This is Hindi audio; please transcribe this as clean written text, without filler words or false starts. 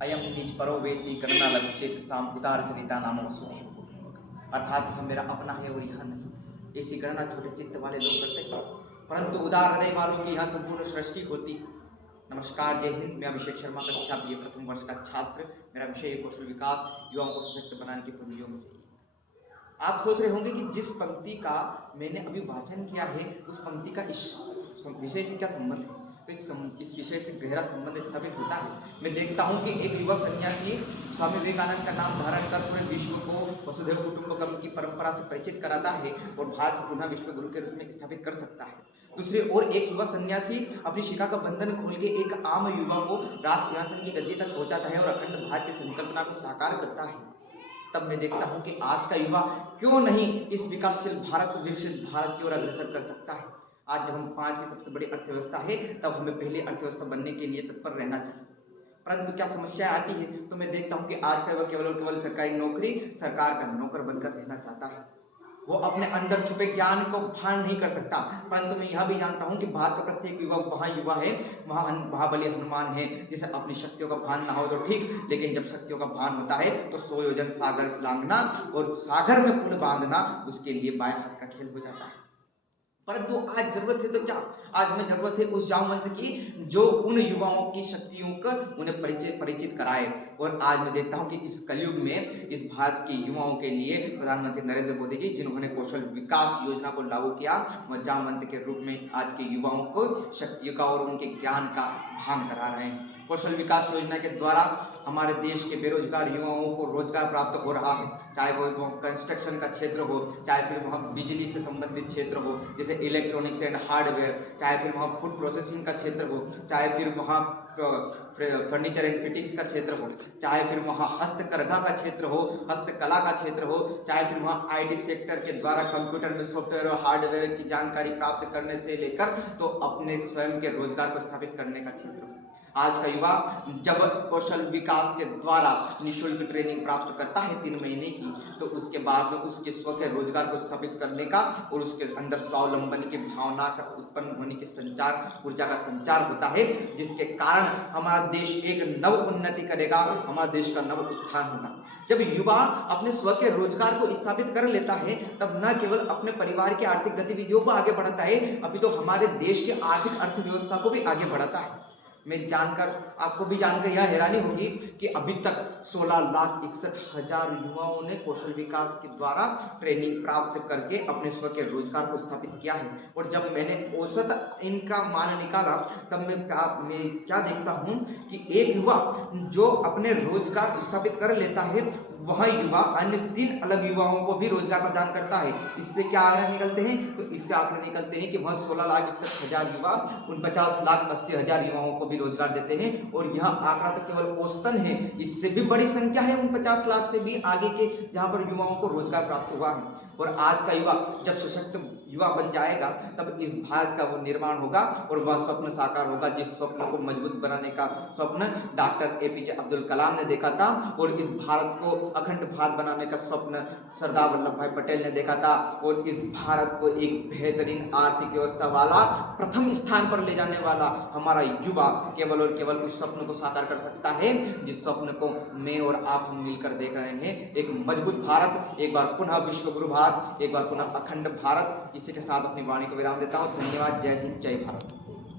अयम निज परो वेति गणना लघु चेत साम उदार चरिता नाम वसुदेव कुटुंबकम्। अर्थात यह मेरा अपना है और यह नहीं। ऐसी गणना छोटे चित्त वाले लोग करते हैं, परंतु उदार हृदय वालों की यहाँ संपूर्ण सृष्टि होती। नमस्कार, जय हिंद। मैं अभिषेक शर्मा, कक्षा बीए प्रथम वर्ष का छात्र। मेरा विषय है कौशल विकास, युवाओं को सशक्त बनाने की पूंजियों में से एक। आप सोच रहे होंगे कि जिस पंक्ति का मैंने अभी वाचन किया है उस पंक्ति का इस विषय से क्या संबंध है। तो इस विषय से गहरा संबंध स्थापित होता है। मैं देखता हूँ कि एक युवा सन्यासी स्वामी विवेकानंद का नाम धारण कर पूरे विश्व को वसुधैव कुटुंबकम की परंपरा से परिचित कराता है और भारत को पुनः विश्व गुरु के रूप में स्थापित कर सकता है। दूसरी ओर एक युवा सन्यासी अपनी शिखा का बंधन खोल के एक आम युवा को राज सिंहासन की गद्दी तक पहुंचाता है और अखंड भारत की संकल्पना को साकार करता है। तब मैं देखता हूं कि आज का युवा क्यों नहीं इस विकासशील भारत, विकसित भारत की ओर अग्रसर कर सकता है। आज जब हम 5वीं सबसे बड़ी अर्थव्यवस्था है, तब हमें पहली अर्थव्यवस्था बनने के लिए तत्पर रहना चाहिए। परंतु क्या समस्या आती है, तो मैं देखता हूं कि आज का युवा केवल और केवल सरकारी नौकरी, सरकार का नौकर बनकर रहना चाहता है। वो अपने अंदर छुपे ज्ञान को भान नहीं कर सकता। परंतु मैं यह भी जानता हूं कि भारत का प्रत्येक युवा वहाँ युवा है, वहाँ बलि हनुमान है, जिसे अपनी शक्तियों का भान ना हो तो ठीक, लेकिन जब शक्तियों का भान होता है तो 100 योजन सागर लांघना और सागर में पुल बांधना उसके लिए बाएं हाथ का खेल हो जाता है। परंतु आज जरूरत है तो क्या, आज हमें जरूरत है उस जामवंत की जो उन युवाओं की शक्तियों का उन्हें परिचित कराए। और आज मैं देखता हूं कि इस कलयुग में इस भारत के युवाओं के लिए प्रधानमंत्री नरेंद्र मोदी जी, जिन्होंने कौशल विकास योजना को लागू किया, वह जामवंत के रूप में आज के युवाओं को शक्तियों का और उनके ज्ञान का भान करा रहे हैं। कौशल विकास योजना के द्वारा हमारे देश के बेरोजगार युवाओं को रोजगार प्राप्त हो रहा है, चाहे वो कंस्ट्रक्शन का क्षेत्र हो, चाहे फिर वहाँ बिजली से संबंधित क्षेत्र हो जैसे इलेक्ट्रॉनिक्स एंड हार्डवेयर, चाहे फिर वहाँ फूड प्रोसेसिंग का क्षेत्र हो, चाहे फिर वहाँ फर्नीचर एंड फिटिंग्स का क्षेत्र हो, चाहे फिर वहाँ हस्तकरघा का क्षेत्र हो, हस्तकला का क्षेत्र हो, चाहे फिर वहाँ आईटी सेक्टर के द्वारा कंप्यूटर में सॉफ्टवेयर और हार्डवेयर की जानकारी प्राप्त करने से लेकर तो अपने स्वयं के रोजगार को स्थापित करने का क्षेत्र हो। आज का युवा जब कौशल विकास के द्वारा निःशुल्क ट्रेनिंग प्राप्त करता है 3 महीने की, तो उसके बाद में उसके स्व के रोजगार को स्थापित करने का और उसके अंदर स्वावलंबन की भावना का उत्पन्न होने के संचार, ऊर्जा का संचार होता है, जिसके कारण हमारा देश एक नव उन्नति करेगा, हमारा देश का नव उत्थान होगा। जब युवा अपने स्व के रोजगार को स्थापित कर लेता है, तब न केवल अपने परिवार की आर्थिक गतिविधियों को आगे बढ़ाता है, अभी तो हमारे देश की आर्थिक अर्थव्यवस्था को भी आगे बढ़ाता है। मैं जानकर, आपको भी जानकर यह हैरानी होगी कि अभी तक 16,61,000 युवाओं ने कौशल विकास के द्वारा ट्रेनिंग प्राप्त करके अपने स्व के रोजगार को स्थापित किया है। और जब मैंने औसत इनका मान निकाला, तब मैं क्या देखता हूं कि एक युवा जो अपने रोजगार स्थापित कर लेता है, वह युवा अन्य 3 अलग युवाओं को भी रोजगार प्रदान करता है। इससे क्या आंकड़े निकलते हैं, तो इससे आंकड़े निकलते हैं कि वह 16,61,000 युवा 49,80,000 युवाओं को भी रोजगार देते हैं। और यह आंकड़ा तो केवल औसतन है, इससे भी बड़ी संख्या है 49 लाख से भी आगे के, जहां पर युवाओं को रोजगार प्राप्त हुआ है। और आज का युवा जब सशक्त युवा बन जाएगा, तब इस भारत का वो निर्माण होगा और वह स्वप्न साकार होगा, जिस स्वप्न को मजबूत बनाने का स्वप्न डॉक्टर एपीजे अब्दुल कलाम ने देखा था, और इस भारत को अखंड भारत बनाने का स्वप्न सरदार वल्लभ भाई पटेल ने देखा था। और इस भारत को एक बेहतरीन आर्थिक व्यवस्था वाला, प्रथम स्थान पर ले जाने वाला हमारा युवा केवल और केवल उस स्वप्न को साकार कर सकता है, जिस स्वप्न को मैं और आप हम मिलकर देख रहे हैं। एक मजबूत भारत, एक बार पुनः विश्व गुरु भारत, एक बार पुनः अखंड भारत। इसी के साथ अपनी वाणी को विराम देता हूँ। धन्यवाद। जय हिंद, जय भारत।